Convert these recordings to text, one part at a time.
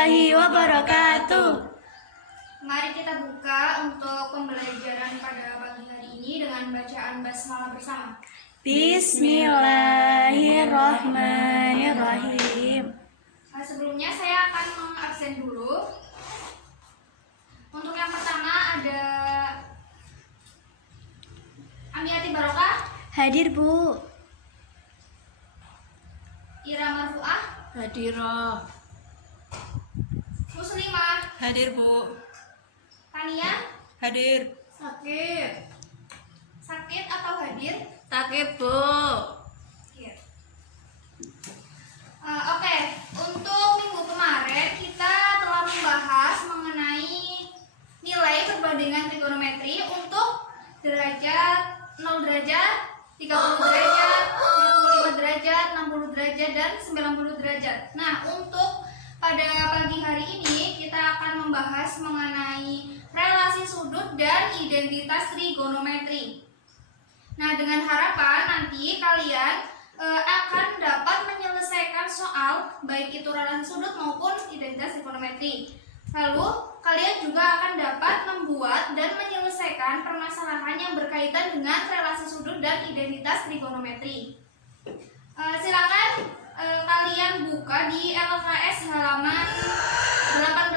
warahmatullahi wabarakatuh. Mari kita buka untuk pembelajaran pada pagi hari ini dengan bacaan basmalah bersama. Bismillahirrahmanirrahim. Sebelumnya saya akan mengabsen dulu. Untuk yang pertama ada Amiati Barokah. Hadir, Bu. Ira Marfuah. Hadiroh. Muslimah. Hadir, Bu. Tania. Hadir. Sakit. Sakit atau hadir? Sakit, Bu. Iya. Oke, untuk minggu kemarin kita telah membahas mengenai nilai perbandingan trigonometri untuk derajat 0 derajat, 30 derajat, 45 derajat, 60 derajat, dan 90 derajat. Nah, untuk pada pagi hari ini kita akan membahas mengenai relasi sudut dan identitas trigonometri. Nah, dengan harapan nanti kalian akan dapat menyelesaikan soal baik itu relasi sudut maupun identitas trigonometri. Lalu kalian juga akan dapat membuat dan menyelesaikan permasalahan yang berkaitan dengan relasi sudut dan identitas trigonometri. Silakan kalian buka di LKS halaman 18.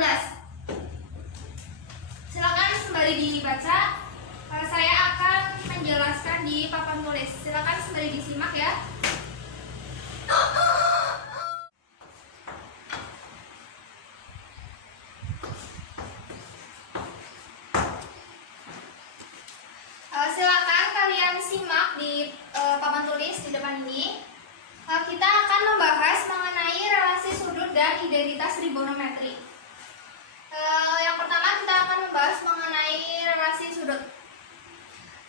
Silakan sembari dibaca. Saya akan menjelaskan di papan tulis. Silakan sembari disimak ya. Silakan kalian simak di papan tulis di depan ini. Kita akan membahas mengenai relasi sudut dan identitas trigonometri. Yang pertama kita akan membahas mengenai relasi sudut.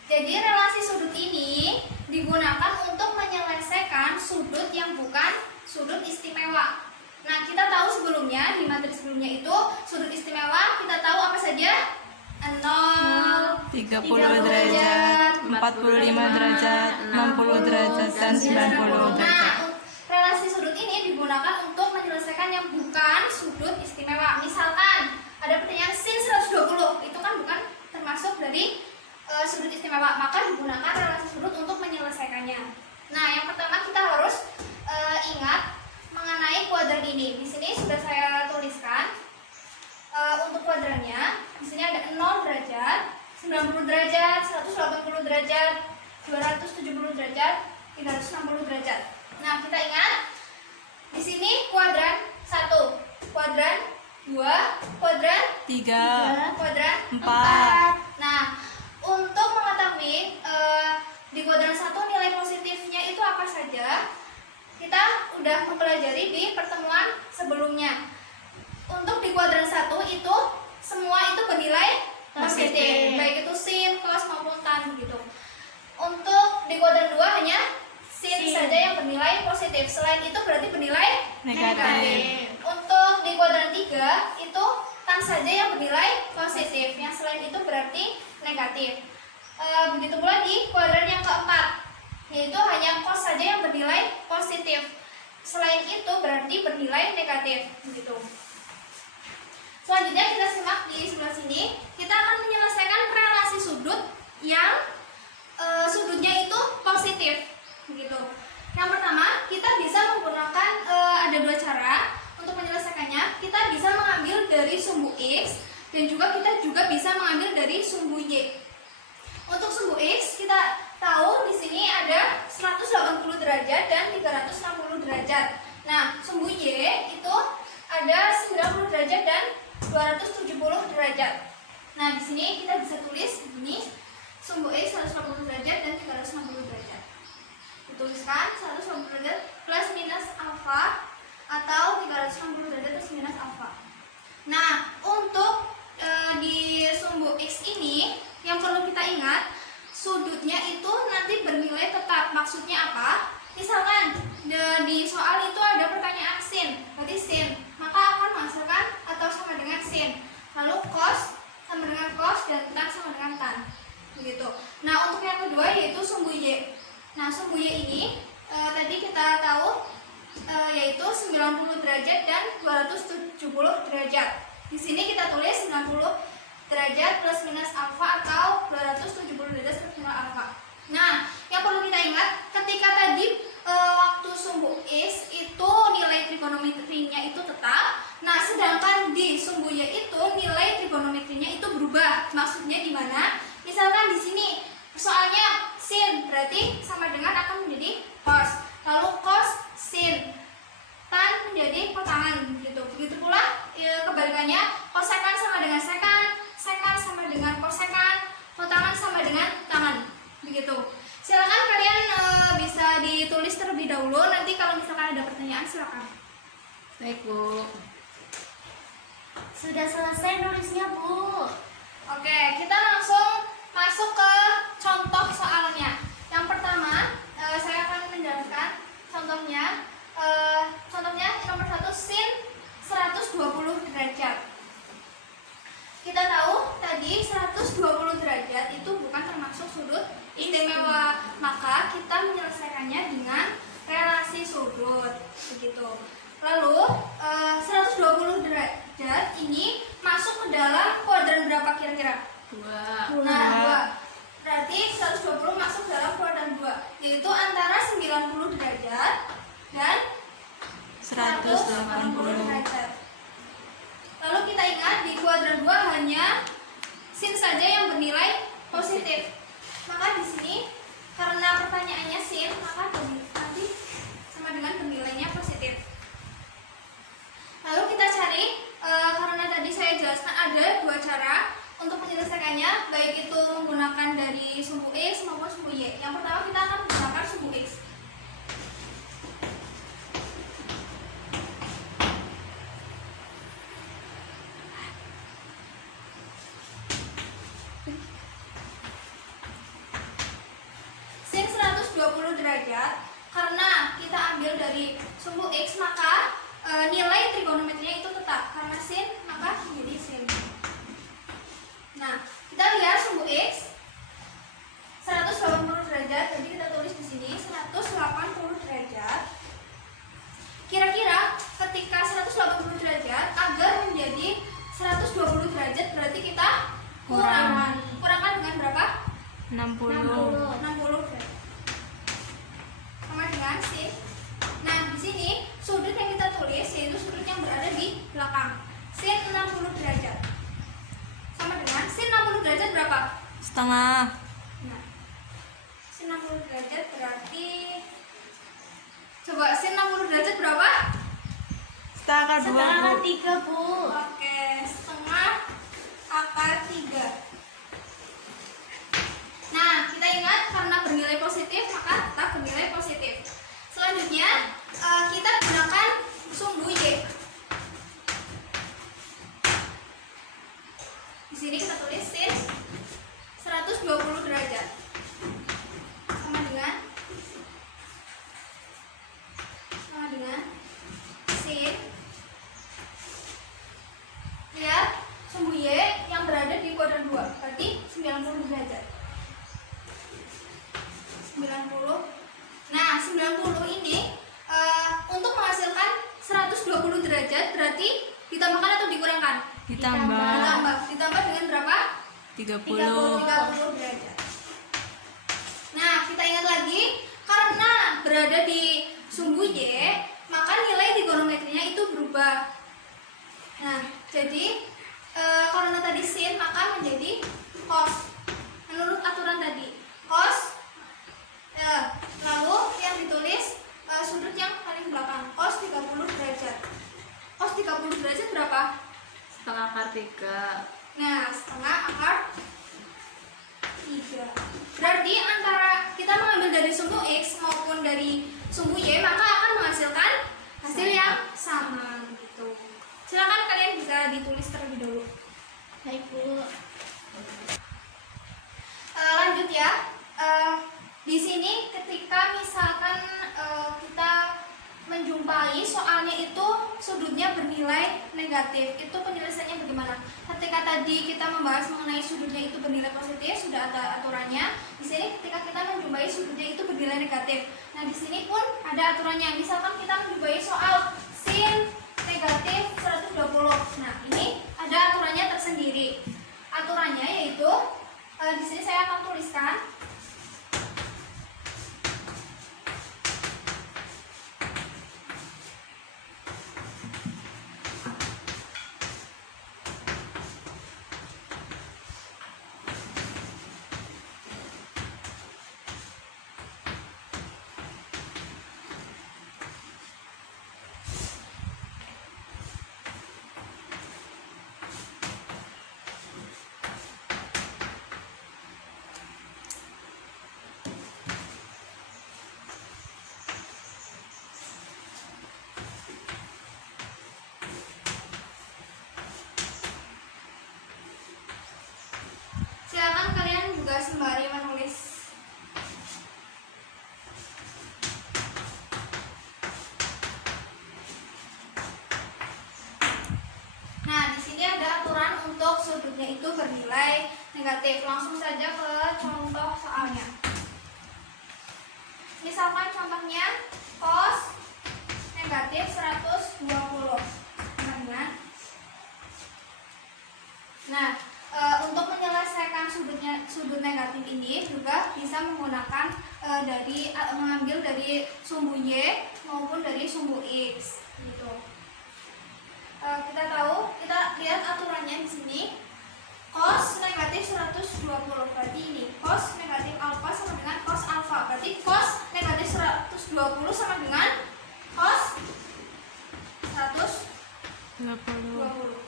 Jadi relasi sudut ini digunakan untuk menyelesaikan sudut yang bukan sudut istimewa. Nah, kita tahu sebelumnya di materi sebelumnya itu sudut istimewa kita tahu apa saja? 0, 30 derajat, 45 derajat, 60 derajat, dan 90 derajat. Nah, relasi sudut ini digunakan untuk menyelesaikan yang bukan sudut istimewa. Misalkan ada pertanyaan sin 120, itu kan bukan termasuk dari sudut istimewa, maka digunakan relasi sudut untuk menyelesaikannya. Nah, yang pertama kita harus ingat mengenai kuadran ini. Di sini sudah saya tuliskan untuk kuadrannya. Di sini ada 0 derajat, 90 derajat, 180 derajat, 270 derajat, 360 derajat. Nah, kita ingat di sini kuadran 1, kuadran 2, kuadran 3, kuadran 4. Nah, untuk mengetahui di kuadran 1 nilai positifnya itu apa saja, kita udah mempelajari di pertemuan sebelumnya. Untuk di kuadran 1 itu semua itu bernilai positif, baik itu sin, cos maupun tan gitu. Untuk di kuadran 2 hanya sin saja yang bernilai positif. Selain itu berarti bernilai Negatif. Untuk di kuadran 3 itu tan saja yang bernilai positif. Yang selain itu berarti negatif. Begitu pula di kuadran yang keempat, yaitu hanya cos saja yang bernilai positif. Selain itu berarti bernilai negatif. Begitu. Selanjutnya kita simak di sebelah sini. Kita akan menyelesaikan relasi sudut yang sudutnya itu positif. Begitu. Yang pertama, kita bisa menggunakan ada 2 cara untuk menyelesaikannya. Kita bisa mengambil dari sumbu X dan kita juga bisa mengambil dari sumbu Y. Untuk sumbu X kita tahu di sini ada 180 derajat dan 360 derajat. Nah, sumbu Y itu ada 90 derajat dan 270 derajat. Nah, di sini kita bisa tulis begini, sumbu X 180 derajat dan 360 derajat. Dituliskan 180 derajat plus minus alfa atau 360 derajat plus minus alfa. Nah, untuk di sumbu X ini yang perlu kita ingat, sudutnya itu nanti bernilai tetap. Maksudnya apa? Misalkan di soal itu ada pertanyaan sin, berarti sin, maka akan menghasilkan atau sama dengan sin. Lalu cos sama dengan cos dan tan sama dengan tan. Begitu. Nah, untuk yang kedua yaitu sumbu Y. Nah, sumbu Y ini tadi kita tahu yaitu 90 derajat dan 270 derajat. Di sini kita tulis 90 derajat plus minus alfa atau 270 derajat plus minus alfa. Nah, yang perlu kita ingat ketika tadi waktu sumbu X itu nilai trigonometrinya itu tetap. Nah, sedangkan di sumbu Y itu nilai trigonometrinya itu berubah. Maksudnya di mana? Misalkan di sini soalnya sin berarti sama dengan akan menjadi cos. Lalu cos sin tan menjadi kotangan gitu. Begitu pula kebalikannya, kosekan sama dengan sekan, sekan sama dengan kosekan, kotangan sama dengan tangan. Begitu. Silakan kalian bisa ditulis terlebih dahulu. Nanti kalau misalkan ada pertanyaan silakan. Baik, Bu. Sudah selesai nulisnya, Bu. Oke, kita langsung masuk ke contoh soalnya. Yang pertama, saya akan menjelaskan contohnya. Contohnya nomor 1 sin 120 derajat. Kita tahu tadi 120 derajat itu bukan termasuk sudut istimewa, maka kita menyelesaikannya dengan relasi sudut begitu. Lalu 120 derajat ini masuk ke dalam kuadran berapa kira-kira? 2. Nah, 2. Berarti 120 masuk dalam kuadran 2, yaitu antara 90 derajat dan 180 derajat. Lalu kita ingat di kuadran 2 hanya sin saja yang bernilai positif. Maka di sini karena pertanyaannya sin, maka nanti sama dengan bernilainya positif. Lalu kita cari karena tadi saya jelaskan ada 2 cara untuk menyelesaikannya, baik itu menggunakan dari sumbu X maupun sumbu Y. Yang pertama kita akan menggunakan sumbu X. Sin 120 derajat, karena kita ambil dari sumbu X maka nilai trigonometrinya itu tetap, karena sin maka menjadi sin. Nah, kita lihat sumbu X 180 derajat, jadi kita tulis di sini 180 derajat. Kira-kira ketika 180 derajat agar menjadi 120 derajat berarti kita kurangkan dengan berapa? 60. 60 derajat. Sama dengan sin. Nah, di sini sudut yang kita tulis yaitu sudut yang berada di belakang. Sin 60 derajat. Sama dengan sin 60 derajat berapa? Setengah. Nah, sin 60 derajat berarti coba sin 60 derajat berapa? Setengah akar 2, Setengah Bu. 3, Bu. Oke, setengah akar 3. Nah, kita ingat karena bernilai positif maka tetap bernilai positif. Selanjutnya kita gunakan sumbu Y. Di sini kita tulis sin 120 derajat sama dengan sin. Lihat sumbu Y yang berada di kuadran 2, berarti 90 derajat. 90. Nah, 90 ini untuk menghasilkan 120 derajat berarti ditambahkan atau dikurangkan? Ditambah. Ditambah dengan berapa? 30. 30 derajat. Nah, kita ingat lagi karena berada di sumbu Y, maka nilai trigonometrinya itu berubah. Nah, jadi karena tadi sin maka menjadi cos. Menurut aturan tadi, cos. Lalu yang ditulis sudut yang paling belakang, cos 30 derajat. Cos 30 derajat berapa? Setengah akar 3. Nah, setengah akar 3. Berarti antara kita mengambil dari sumbu X maupun dari sumbu Y maka akan menghasilkan hasil yang sama gitu. Silakan kalian bisa ditulis terlebih dahulu. Baik, Bu. Lanjut ya. Di sini ketika misalkan kita menjumpai soalnya itu sudutnya bernilai negatif, itu penyelesaiannya bagaimana? Ketika tadi kita membahas mengenai sudutnya itu bernilai positif, sudah ada aturannya. Di sini ketika kita menjumpai sudutnya itu bernilai negatif. Nah, di sini pun ada aturannya. Misalkan kita menjumpai soal sin negatif 120. Nah, ini ada aturannya tersendiri. Aturannya yaitu di sini saya akan tuliskan. Silakan kalian juga sembari menulis. Nah, di sini ada aturan untuk sudutnya itu bernilai negatif. Langsung saja ke contoh soalnya. Misalkan contohnya cos negatif 120. Nah, untuk menyelesaikan sudut negatif ini juga bisa menggunakan mengambil dari sumbu Y maupun dari sumbu X gitu. Kita lihat aturannya di sini. Cos negatif 120 berarti ini cos negatif alfa sama dengan cos alfa. Berarti cos negatif 120 sama dengan cos 120.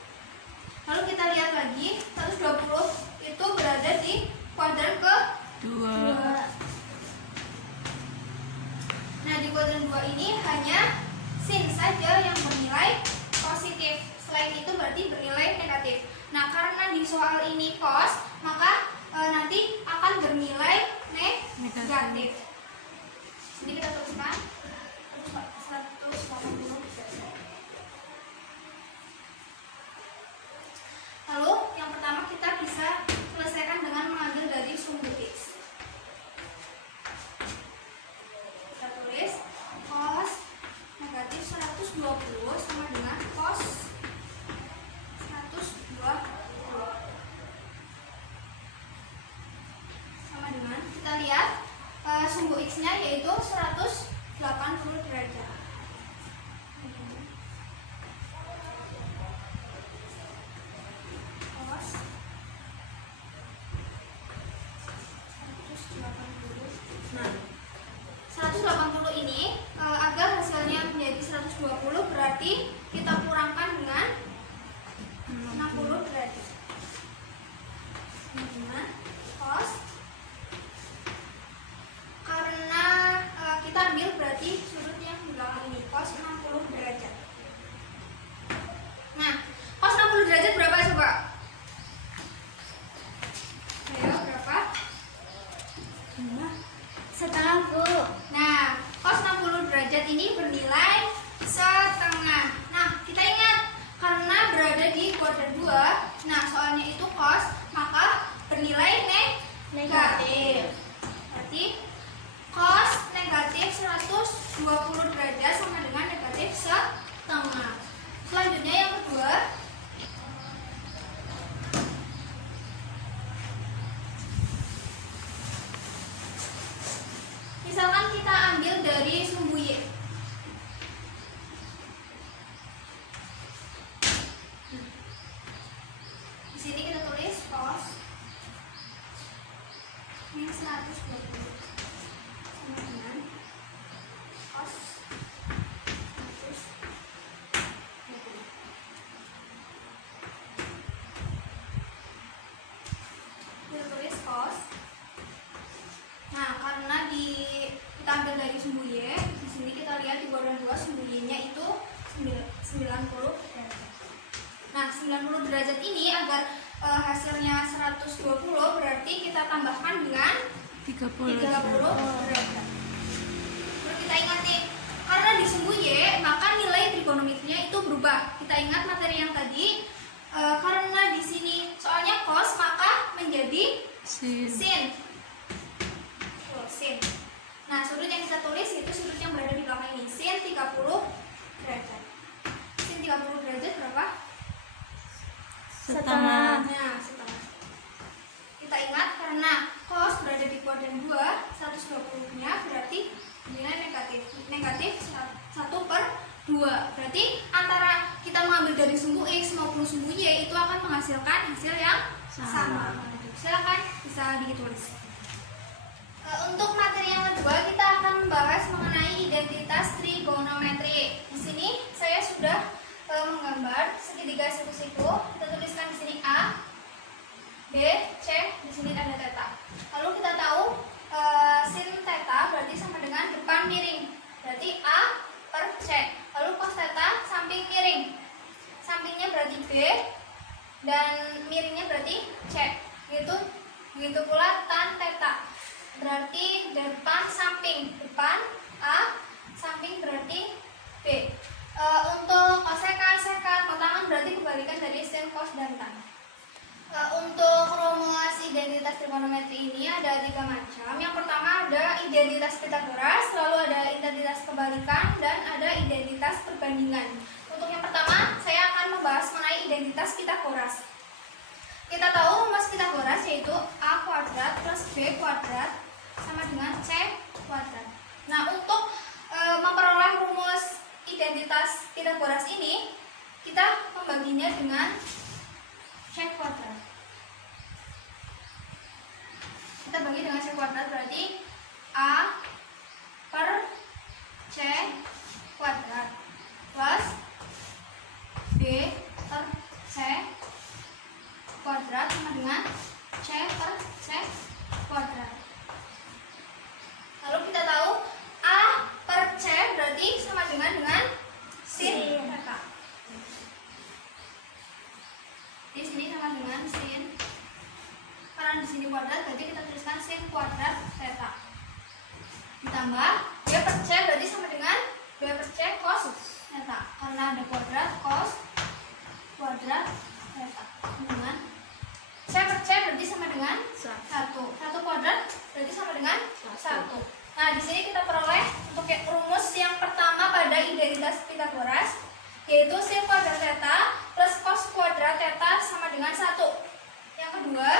Lalu kita lihat lagi 120 itu berada di kuadran ke-2. Nah, di kuadran 2 ini hanya sin saja yang bernilai positif. Selain itu berarti bernilai negatif. Nah, karena di soal ini cos, maka nanti akan bernilai negatif. Jadi kita tuliskan 180. Lalu yang pertama kita bisa selesaikan dengan mengambil dari sumbu X. Kita tulis cos negatif 120 sama dengan cos 120 sama dengan, kita lihat sumbu X nya yaitu 180 derajat. Nah, 180 ini agar hasilnya menjadi 120 berarti kita kurangkan dengan 60 derajat. Nah, cos karena kita ambil berarti sudut yang di belakang ini cos 60 derajat. Nah, cos 60 derajat berapa coba? Ayo, berapa? Setengah, Bu. Nah, cos 60 derajat ini bernilai setengah. Nah, kita ingat karena berada di kuadran 2, nah soalnya itu cos, maka bernilai negatif. Berarti cos negatif 120 derajat sama dengan negatif setengah. Selanjutnya yang kedua, misalkan kita ambil dari sumbu Y. Di sini kita tulis cos min 120 sama dengan cos 120. Kita tulis cos. Nah, karena kita ambil dari sumbu Y, di sini kita lihat di kuadran 2 sumbu Y-nya itu 90 derajat. Nah, 90 derajat ini agar hasilnya 120 berarti kita tambahkan dengan 30 derajat. Perlu kita ingat nih, Karena di sumbu Y, maka nilai trigonometrinya itu berubah. Kita ingat materi yang tadi, karena di sini soalnya cos, maka menjadi Sin. sin. Tuh, sin. Nah, sudut yang kita tulis itu sudut yang berada di belakang ini, sin 30 derajat. Sin 30 derajat berapa? Setengah. Nah, setengah. Kita ingat karena cos berada di kuadran 2, 120-nya berarti nilai negatif. Negatif 1/2. Berarti antara kita mengambil dari sumbu X maupun sumbu Y itu akan menghasilkan hasil yang sama. Silakan bisa ditulis. Untuk materi yang kedua kita akan membahas mengenai identitas trigonometri. Di sini saya sudah menggambar segitiga siku-siku. Kita tuliskan di sini A, B, C, di sini ada theta. Lalu kita tahu sin theta berarti sama dengan depan miring. Berarti A per C. Lalu cos theta samping miring. Sampingnya berarti B dan miringnya berarti C. Begitu pula tan theta. Berarti depan samping. Depan A, samping berarti B. Untuk sekan, kotangan berarti kebalikan dari sin, cos, dan tan. Untuk rumus identitas trigonometri ini ada 3 macam. Yang pertama ada identitas Pythagoras, lalu ada identitas kebalikan, dan ada identitas perbandingan. Untuk yang pertama, saya akan membahas mengenai identitas Pythagoras. Kita tahu rumus Pythagoras yaitu A kuadrat plus B kuadrat sama dengan C kuadrat. Nah, untuk memperoleh rumus identitas Pythagoras ini, kita membaginya dengan C kuadrat. Kita bagi dengan C kuadrat berarti A per C kuadrat plus B per C kuadrat sama dengan C per C kuadrat. Lalu kita tahu A per C berarti sama dengan sin theta. Di sini sama dengan sin. Karena di sini kuadrat, berarti kita tuliskan sin kuadrat theta. Ditambah B per C berarti sama dengan B per C cos theta. Karena ada kuadrat, cos kuadrat theta. Dengan C per C berarti sama dengan 1. 1 kuadrat berarti sama dengan 1. Nah, di sini kita peroleh untuk rumus yang pertama pada identitas Pythagoras, yaitu sin kuadrat theta plus cos kuadrat theta sama dengan 1. Yang kedua,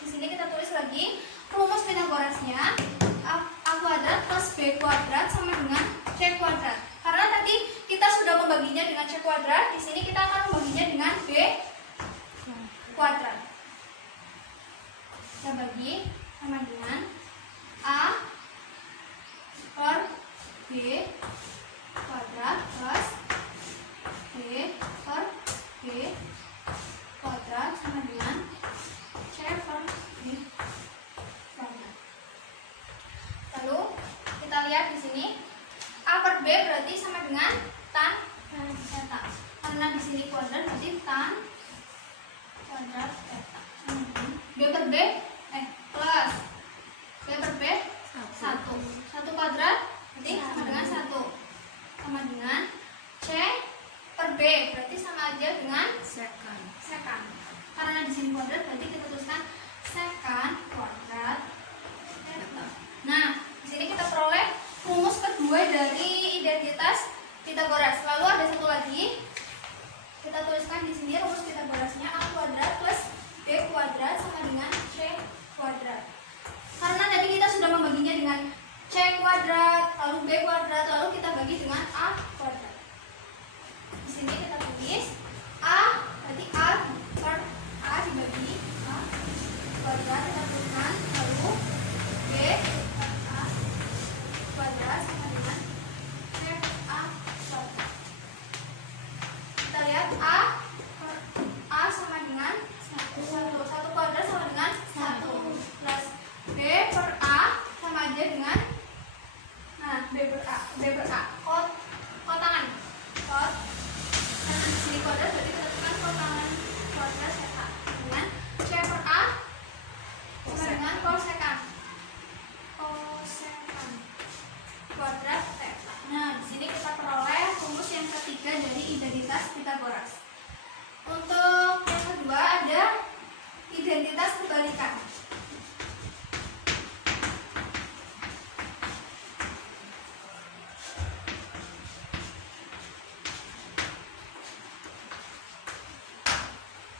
di sini kita tulis lagi rumus Pythagorasnya, A kuadrat plus B kuadrat sama dengan C kuadrat. Karena tadi kita sudah membaginya dengan C kuadrat, di sini kita akan membaginya dengan B kuadrat. Kita bagi sama dengan A per B kuadrat plus B per B kuadrat sama dengan C per B kuadrat. Lalu kita lihat di sini A per B berarti sama dengan tan theta. Karena di sini kuadrat berarti tan kuadrat theta. B per B plus B per B 1 kuadrat berarti sama dengan 1 sama dengan C per B berarti sama aja dengan sekan. Karena di sini kuadrat berarti kita tuliskan sekan kuadrat theta. Nah, di sini kita peroleh rumus kedua dari identitas Pythagoras. Lalu ada satu lagi. Kita tuliskan di sini rumus Pythagorasnya A kuadrat plus B kuadrat sama dengan C kuadrat. Karena tadi kita sudah membaginya dengan C kuadrat, lalu B kuadrat, lalu kita bagi dengan A kuadrat. Di sini kita tulis A berarti A per A dibagi A kuadrat kita tuliskan, lalu B per A kuadrat sama dengan C A kuadrat. Kita lihat A per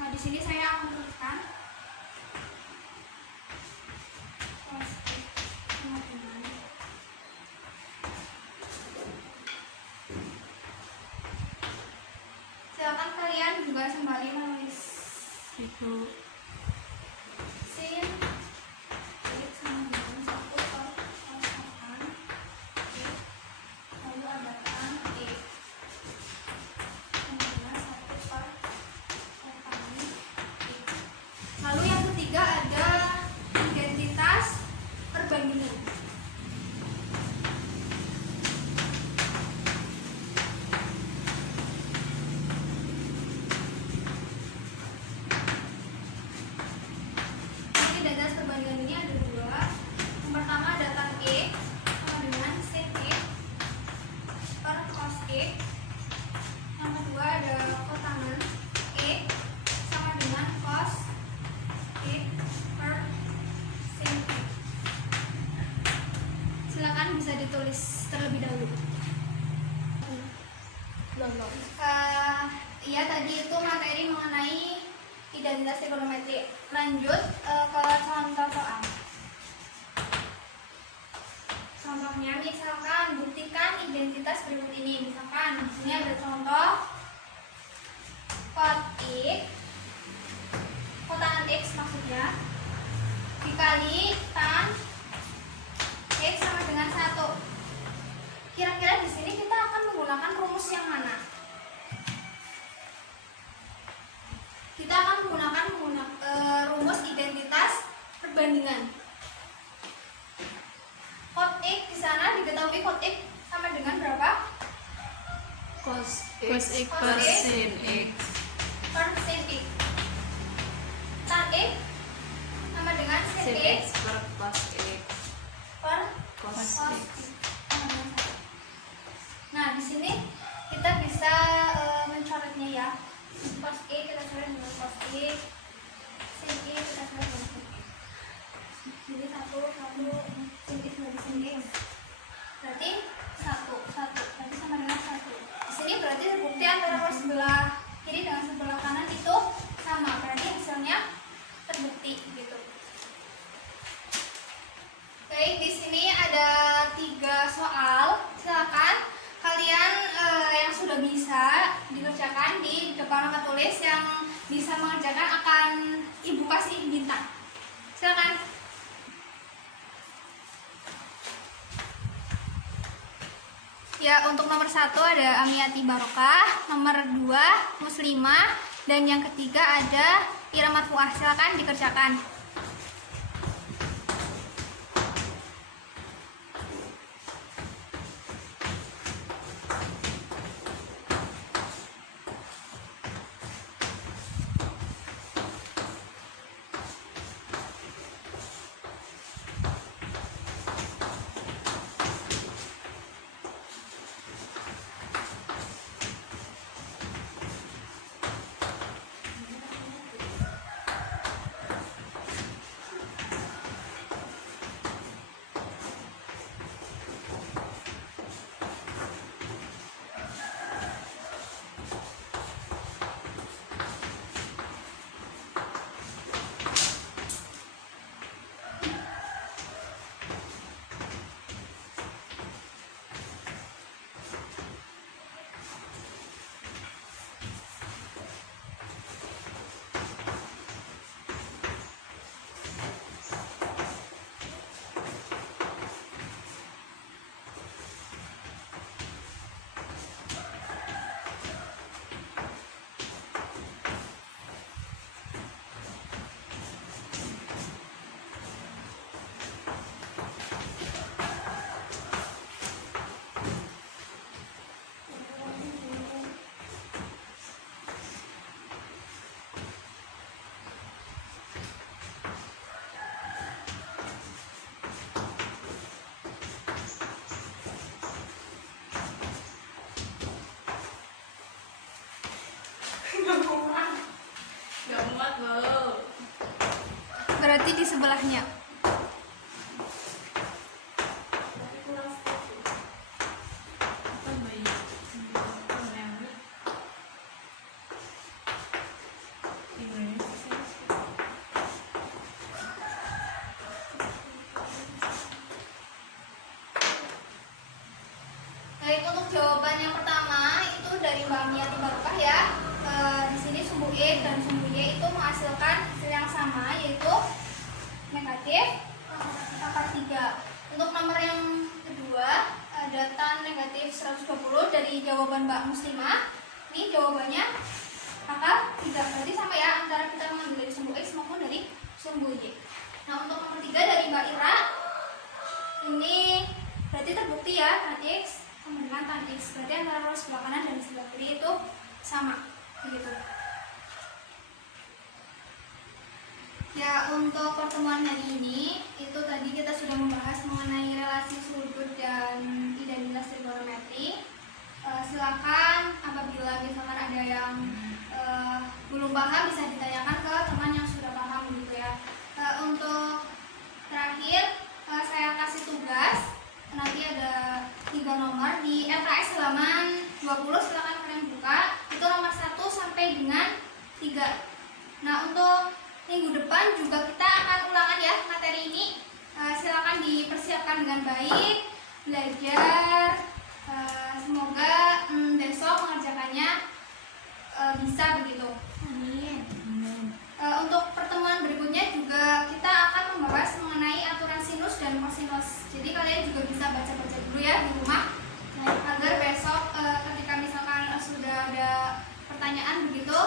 Nah, di sini saya akan tuliskan cos X sama dengan. Silakan kalian juga sembari menulis Itu sin X sama dengan 1 per kosakan X, lalu ada tan X sama dengan 1 per kosakan X. Lalu yang ketiga ada identitas perbandingan. Identitas perbandingan ini ada dua. Yang pertama ada tan X sama dengan sin X per cos X. Yang kedua ada kotangan X sama dengan cos X per sin X. Silakan bisa ditulis terlebih dahulu. Belum. Iya, tadi itu materi mengenai identitas trigonometri. Lanjut ke contoh soal. Contohnya misalkan buktikan identitas berikut ini. Misalkan di sini ada contoh cot X, kotangan X maksudnya, dikali tan X sama dengan 1. Kira-kira di sini kita akan menggunakan rumus yang mana? Kita akan menggunakan rumus identitas perbandingan. Cot X di sana diketahui cot X sama dengan berapa? cos Cos X X per sin X. Per sin X. Tan X sama dengan sin Sin X X per cos X. per Cos cos X. X sama dengan 1. Nah, di sini kita bisa mencoretnya ya. Cos X kita coret dengan cos X, sin X kita coret dengan sin X. Jadi satu sin X dari sin X. Berarti satu berarti sama dengan 1. Di sini berarti bukti antara ruas sebelah kiri dengan sebelah kanan itu sama. Berarti hasilnya terbukti gitu. Baik, di sini ada 3 soal. Silakan kalian yang sudah bisa dikerjakan di depan angka tulis, yang bisa mengerjakan akan ibu kasih bintang. Silakan. Ya, untuk nomor 1 ada Amiati Barokah, nomor 2 Muslimah, dan yang ketiga ada Ira Marfuah. Silakan dikerjakan. Gak muat loh. Berarti di sebelahnya. Apa bayi? Ini ya, di sini sumbu X dan sumbu Y itu menghasilkan hasil yang sama, yaitu negatif akar 3. Untuk nomor yang kedua ada tan negatif 120 dari jawaban Mbak Muslimah. Ini jawabannya akar 3. Berarti sama ya, antara kita mengambil dari sumbu X maupun dari sumbu Y. Nah, untuk nomor 3 dari Mbak Ira, ini berarti terbukti ya, tan X sama dengan tan X. Berarti antara ruang sebelah kanan dan sebelah kiri itu sama, begitu. Ya, untuk pertemuan hari ini itu tadi kita sudah membahas mengenai relasi sudut dan identitas trigonometri. Silakan apabila misalkan ada yang belum paham bisa ditanyakan ke teman yang sudah paham gitu ya. Untuk terakhir saya kasih tugas, nanti ada 3 nomor di LKS halaman 20, silakan kalian buka. Itu nomor 1 sampai dengan 3. Nah, untuk minggu depan juga kita akan ulangan ya materi ini. Silakan dipersiapkan dengan baik, belajar. Semoga besok mengerjakannya bisa begitu. Amin. Untuk pertemuan berikutnya juga kita akan membahas mengenai aturan sinus dan kosinus. Jadi kalian juga bisa baca-baca dulu ya di rumah, agar besok ketika misalkan sudah ada pertanyaan begitu,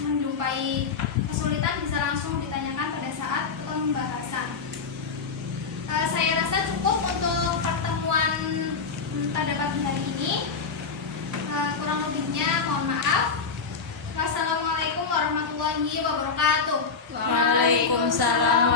menjumpai kesulitan bisa langsung ditanyakan pada saat pembahasan. Saya rasa cukup untuk pertemuan pada pagi hari ini. Kurang lebihnya mohon maaf. Wassalamualaikum warahmatullahi wabarakatuh. Waalaikumsalam